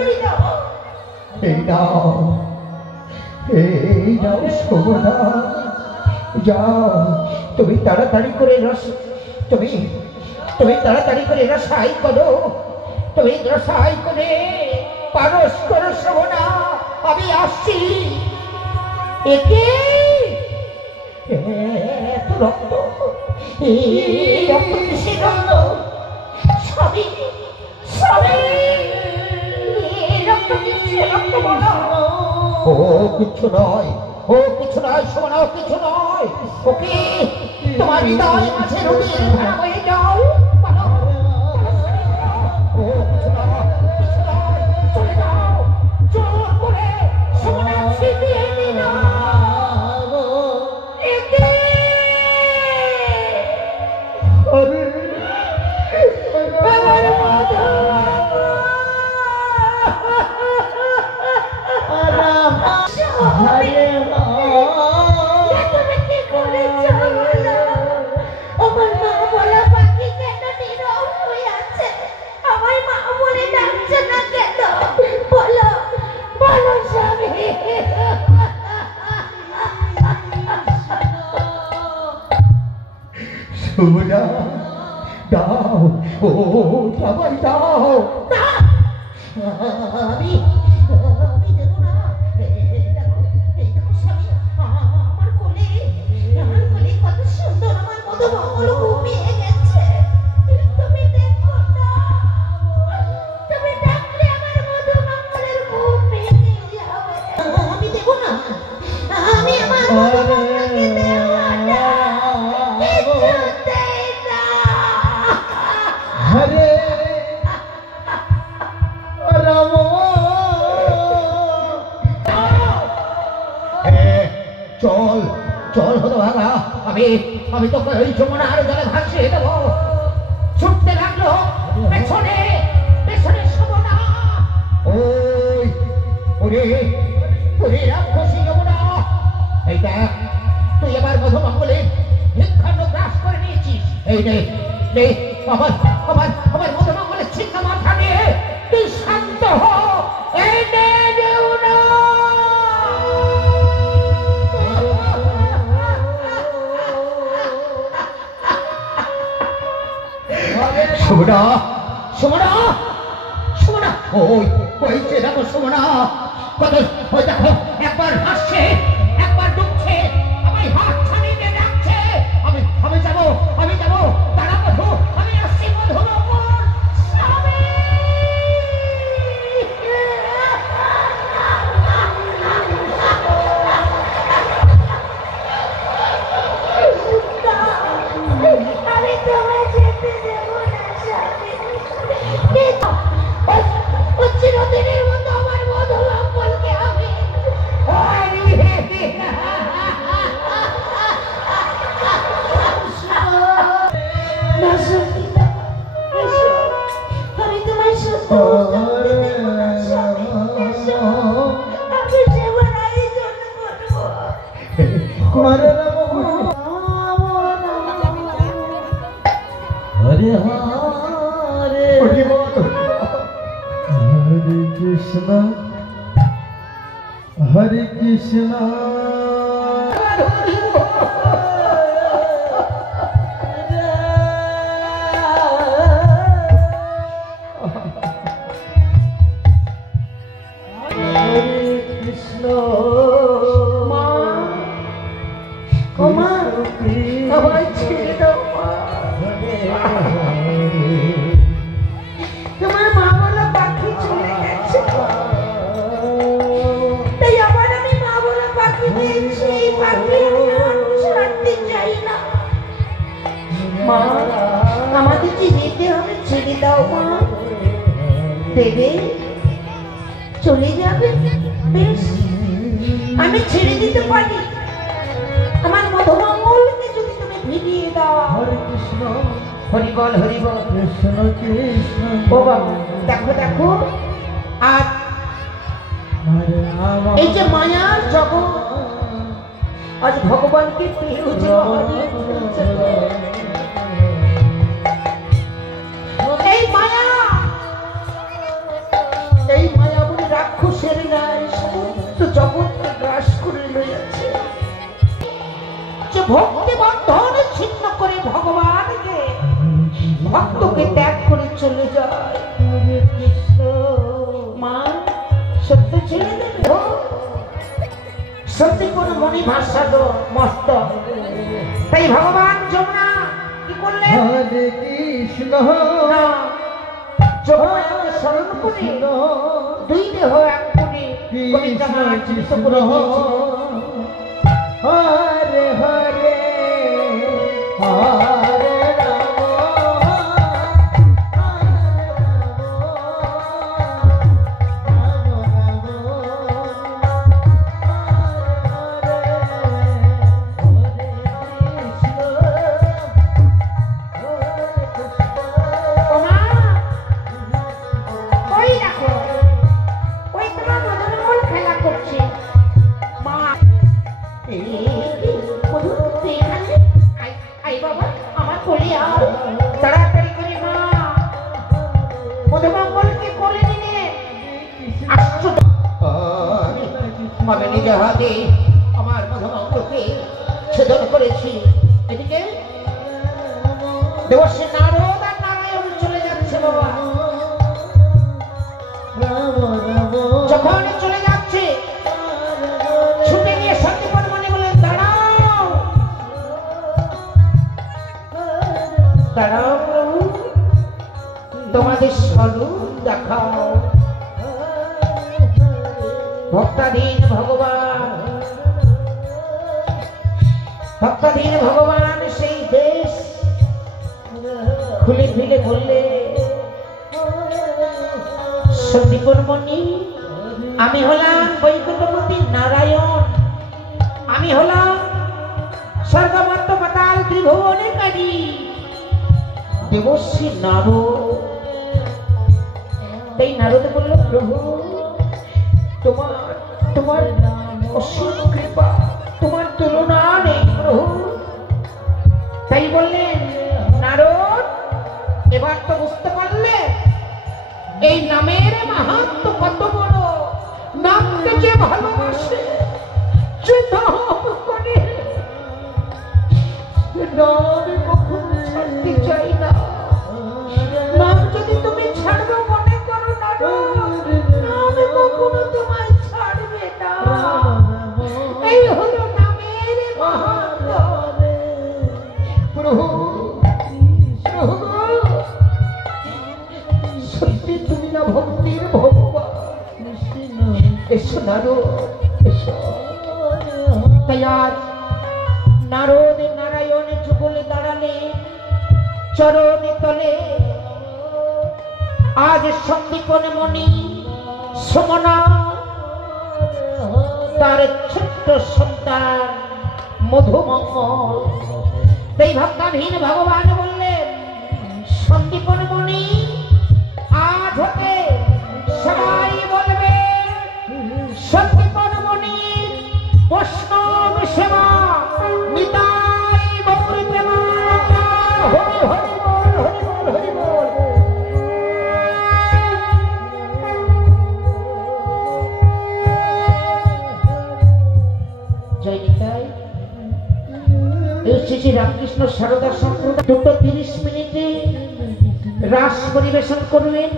এই নাও শোভনা, যাও তুমি তাড়াতাড়ি করে তুমি তাড়াতাড়ি করে রসাই করো, তুমি রসাই করে পারস করো শোভনা, আমি আসছি। একে রক্ত, এই রক্ত কিসের রক্ত? সবই রক্ত কিসের রক্ত বলো? ও কিছু নয় শোনা, কিছু নয়। ওকে তোমার হৃদয় মাঝে রোগীর ধারা হয়ে যাও। ও কিছু নয়, চলে যাও, জোর করে সোনা ছিটিয়ে দিল। শোভনা দাও, ও সবাই দাও। আমি দেবো না। দেখো স্বামী, আমার কোলে কত সুন্দর আমার মধুমঙ্গল ঘুমিয়ে গেছে। তুমি দেখো না, তুমি ডাকলে আমার মধুমঙ্গলের ঘুম ভেঙে যাবে। আমি দেবো না, আমি আমার মধুমঙ্গলকে দেবো না। হরে রাম, চল হতো ভাগা। আমি তোকে ওই যমুনার জলে ভাসিয়ে দেবো। ছুটতে লাগলো পেছনে শোভনা। ওরে রাক্ষসী যমুনা, এই দেখ তুই এবার মধুমঙ্গলের ভিক্ষান্ন গ্রাস করে নিয়েছিস। এই নে আমার মধুমঙ্গলের ছিন্ন মাথা নিয়ে তুই শান্ত হ। এই নে যমুনা। শোভনা, ওই যে দেখো শোভনা, ওই দেখো একবার হাসছে, একবার ডুবছে, আমায় হাত ছাড়িয়ে দিয়ে ডাকছে। আমি যাবো, তারা মধু, আমি আসছি মধুমঙ্গল। আমি তোমায় যেতে দেবো না স্বামী। চিরদিনের মতো আমার মধুমঙ্গলকে আমি তোমায় সত্য Hare Krishna আমাদেরকে যেতে হবে, ছেড়ে দাও মা। দেবে চলে যাবে, বেশ আমি ছেড়ে দিতে পারি। আমার মধুমঙ্গলকে যদি তুমি ভিড়িয়ে দাও। Hare Krishna হরিবল হরিবল Krishna Krishna ও বাবা, দেখো আর এই যে মায়ার জগৎ, আজ ভগবানকে পেয়েও যে এই মায়া যায়। হরে কৃষ্ণ মা সত্যি ছেড়ে দেবে? সত্যি কোন মনি ভাষা তো মস্ত। তাই ভগবান যমুনা কি করলেন? হরে কৃষ্ণ না, যমুনাকে স্মরণ করে দুই দেহ এক কোণে কবিতা মা চিত্ত করে দিয়েছিলেন। হরে হরে হরে রাম ও মা, ওই দেখো, ওই তোমার মদন মোহন খেলা করছে। মা, এই মধু, তুই এখানে? আয়, আয় বাবা, আমার কোলে আয়। তাড়াতাড়ি করে মা মধুমঙ্গলকে কোলে নিয়ে আসছো। আমি নিজে হাতে আমার মধুমঙ্গলকে ছেদন করেছি। এদিকে দেবশ্রী নারদ আর নারায়ণ চলে যাচ্ছে বাবা। যখন চলে যাচ্ছে ছুটে গিয়ে সত্যপন মনে বলেন, দাঁড়াও দাঁড়াও প্রভু, তোমাদের স্বরূপ দেখাও। ভক্তাধীন ভগবান, ভক্তাধীন ভগবান সেই দেশ খুলে ফিরে বললে, সন্দীপন মণি, আমি হলাম বৈকুণ্ঠপতি নারায়ণ, আমি হলাম স্বর্গমর্ত পাতাল ত্রিভুবনেকারী দেবশ্রী নারদ। তাই নারদ বলল, প্রভু তোমার তোমার অসীম কৃপা, তোমার তুলনা নেই প্রভু। তাই বললেন, নারদ এবার তো বুঝতে পারলে এই নামের মাহাত্ম্য কত বড়। নামকে যে ভালোবাসে, যে নাম করে, নাম কখনো ছাড়তে চাই না। নাম যদি তুমি ছাড়বে মনে করো নারদ, নাম কখনো তোমায় ছাড়বে না। এই হলো নামের মাহাত্ম্য। প্রভু প্রভু, সত্যি তুমি না ভক্তির ভগবান। এসো নারদ, এসো। তাই আজ নারদ নারায়ণ যুগলে দাঁড়ালে চরণে তলে। আজ সন্দীপন মণি সমনা তার ছোট্ট সন্তান মধুমঙ্গল। তাই ভক্তাধীন ভগবান বললেন, সন্দীপন মণি আজ হতে সবাই বলবে সন্দীপন মণির বৈষ্ণব সেবা নিতাই গৌর প্রেমানন্দা। হরি হরি বল, হরি বল, হরি বল। জয় নিতাই। এই শ্রী রামকৃষ্ণ সারদা সম্প্রদায় 2:30 মিনিটে রাস পরিবেশন করবেন।